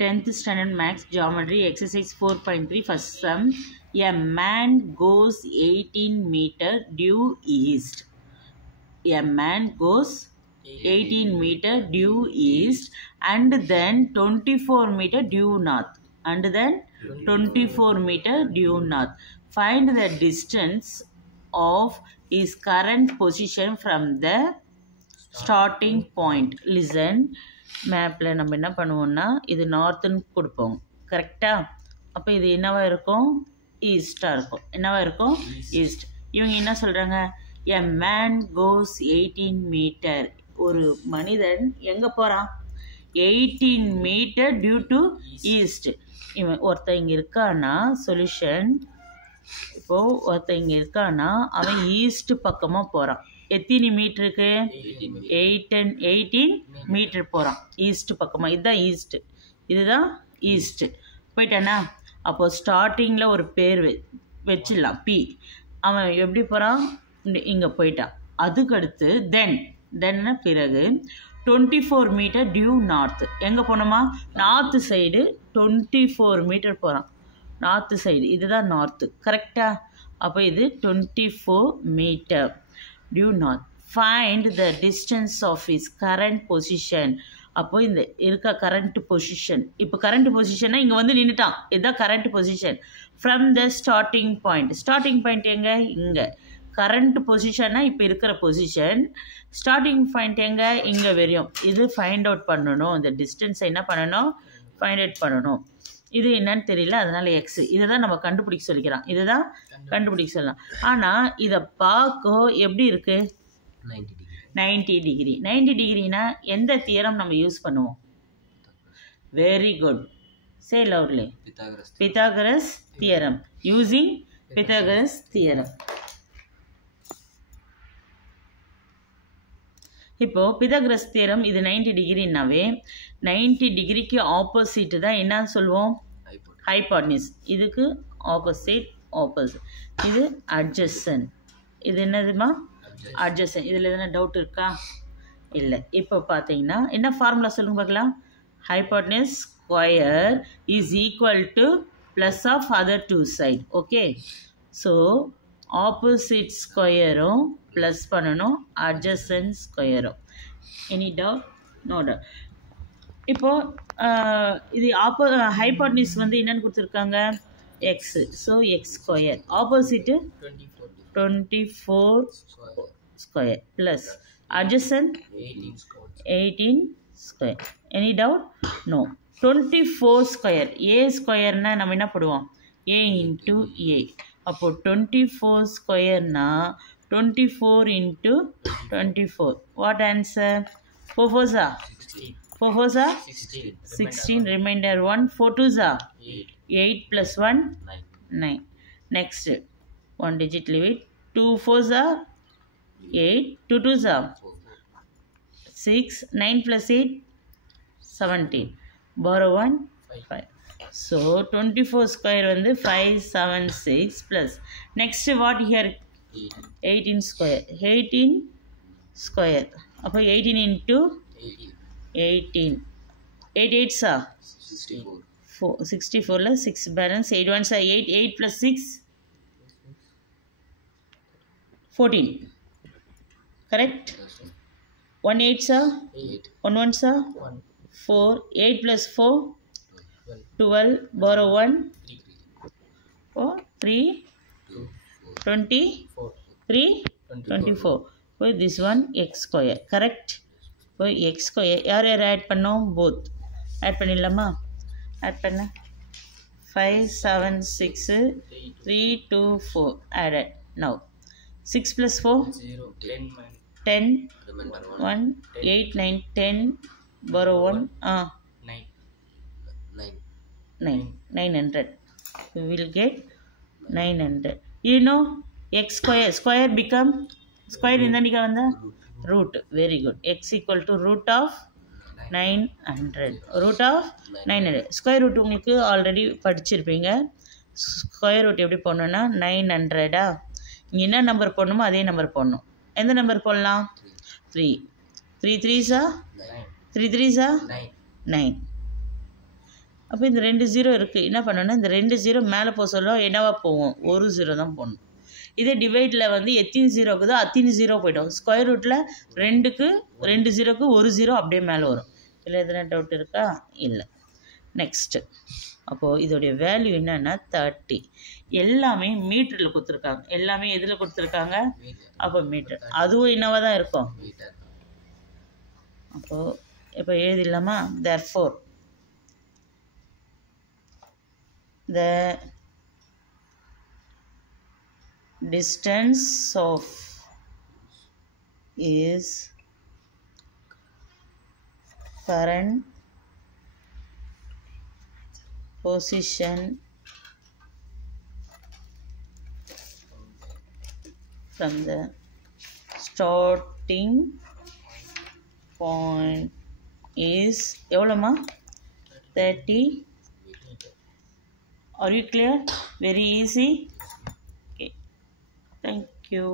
10th standard max geometry exercise 4.3 first sum. A man goes 18 meter due east. A man goes 18 meter due east and then 24 meter due north. And then 24 meter due north. Find the distance of his current position from the starting point. Listen. மேப்பில் நம்ம என்ன பண்ணுவோம்னா இது நார்த்துன்னு கொடுப்போம் கரெக்டாக. அப்போ இது என்னவாக இருக்கும்? ஈஸ்டாக இருக்கும். என்னவாக இருக்கும்? ஈஸ்ட். இவங்க என்ன சொல்கிறாங்க? A man goes 18 metre. ஒரு மனிதன் எங்கே போகிறான்? 18 மீட்டர் டியூ டு ஈஸ்ட். இவன் ஒருத்தன் இங்கே இருக்கான்னா சொல்யூஷன். இப்போது ஒருத்தன் இங்கே இருக்கான்னா அவன் ஈஸ்ட் பக்கமாக போகிறான். எத்தனை மீட்டருக்கு? 18 மீட்டர் போகிறான் ஈஸ்ட் பக்கமாக. இதுதான் ஈஸ்ட்டு. இதுதான் ஈஸ்ட்டு. போயிட்டானா? அப்போது ஸ்டார்டிங்கில் ஒரு பேர் வச்சிடலாம் பி. அவன் எப்படி போகிறான்? இங்கே போயிட்டான். அதுக்கடுத்து தென்ன பிறகு 24 மீட்டர் டியூ நார்த்து. எங்கே போனோமா? நார்த்து சைடு 24 மீட்டர் போகிறான். நார்த்து சைடு இதுதான் நார்த்து கரெக்டாக. அப்போ இது 24 metre due north. Find the distance of his current position. அப்போ இந்த இருக்க கரண்ட் பொசிஷன். இப்போ கரண்ட் பொசிஷன்னா இங்கே வந்து நின்றுட்டான். இதுதான் current position from the starting point. Starting point எங்கே? இங்கே. கரண்ட் பொசிஷன்னா இப்போ இருக்கிற பொசிஷன். ஸ்டார்டிங் பாயிண்ட் எங்கே? இங்கே வரையும். இது ஃபைண்ட் அவுட் பண்ணணும். இந்த டிஸ்டன்ஸை என்ன பண்ணணும்? ஃபைண்ட் அவுட் பண்ணணும். இது என்னன்னு தெரியல, அதனால எக்ஸ். இதை தான் நம்ம கண்டுபிடிக்க சொல்லிக்கிறான். இதுதான் கண்டுபிடிக்க சொல்லலாம். ஆனால் இதை பார்க்க எப்படி இருக்கு? 90 டிகிரி. 90 டிகிரினா எந்த தியரம் நம்ம யூஸ் பண்ணுவோம்? Very good. Say lovely. Pythagoras theorem. Using Pythagoras theorem. இப்போது பித்தாகரஸ் தியரம் இது 90 டிகிரின்னாவே 90 டிகிரிக்கு ஆப்போசிட் தான் என்னன்னு சொல்லுவோம்? ஹைபாட்னிஸ். இதுக்கு ஆப்போசிட். இது அட்ஜசன்ட். இது என்னதுமா? அட்ஜசன்ட். இதில் எதனா டவுட் இருக்கா? இல்லை. இப்போ பார்த்தீங்கன்னா என்ன ஃபார்முலா சொல்லுங்க பார்க்கலாம். Hypotenuse square is equal to plus of other two side. Okay. So opposite ஸ்கொயரும் ப்ளஸ் பண்ணணும், அட்ஜசன்ட் ஸ்கொயரும். Any doubt? No doubt. இப்போது இது ஹைபாட்னிஸ் வந்து என்னென்னு கொடுத்துருக்காங்க? X. So x square. Opposite 24 square plus adjacent 18 square. Any doubt? No. 24 square. A ஸ்கொயர்னால் நம்ம என்ன போடுவோம்? A into A. அப்போது 24 ஸ்கொயர்னா 24 into 24. What answer? 4 4s are 4 4s are 16. Remainder 1. 4 2s are 8 plus 1 9. Next 1 digit leave it. 2 4s are 8. 2 2s are 6. 9 plus 8 17. Borrow 1 5. So 24 square வந்து 576 plus. Next what here? 18 square. 18 square. அப்போ 18 into 18. 8 8s are 64. 6 balance. 8 1s are 8. 8 plus 6 14. Correct? 1 8s are 1 1s are 4. 8 plus 4 12. Borrow 1 4 3 20 3 24. So this one x square. Correct? So x square யார் add பண்ணோம்? Both add பண்ணிடலாமா? Add பண்ண 5 7 6 3 2 4 added. Now 6 plus 4 10 1 8 9 10. Borrow 1 900. We will get 900. You know x square become square in the root. Very good. X equal to root of 900. Root of 900. Square root உங்களுக்கு already படிச்சிருப்பீங்க. Square root எப்படி போடணும்னா 900. இங்கே என்ன number போடணுமோ அதே number போடணும். எந்த நம்பர் போடலாம்? 3. 3 3s are 3 3s are 9. அப்போ இந்த 2 0 இருக்குது. என்ன பண்ணணும்னா இந்த 2 0 மேலே போக சொல்ல என்னவா போவோம்? 1 0 தான் போடணும். இதே டிவைடில் வந்து எத்தனை 0 இருக்குதோ அத்தனை 0 போய்ட்டோம். ஸ்கொயர் ரூட்டில் 2க்கு 2 0க்கு 1 0 அப்படியே மேலே வரும். இல்லை எதனா டவுட் இருக்கா? இல்லை. நெக்ஸ்ட்டு அப்போது இதோடைய வேல்யூ என்னென்னா 30. எல்லாமே மீட்டரில் கொடுத்துருக்காங்க. எல்லாமே எதில் கொடுத்துருக்காங்க? அப்போ மீட்டர். அதுவும் என்னவாக தான் இருக்கும். அப்போது இப்போ எழுதிடலாமா? therefore the distance of is current position from the starting point is எவ்வளோமா? 30. Are you clear? Very easy. Okay. Thank you.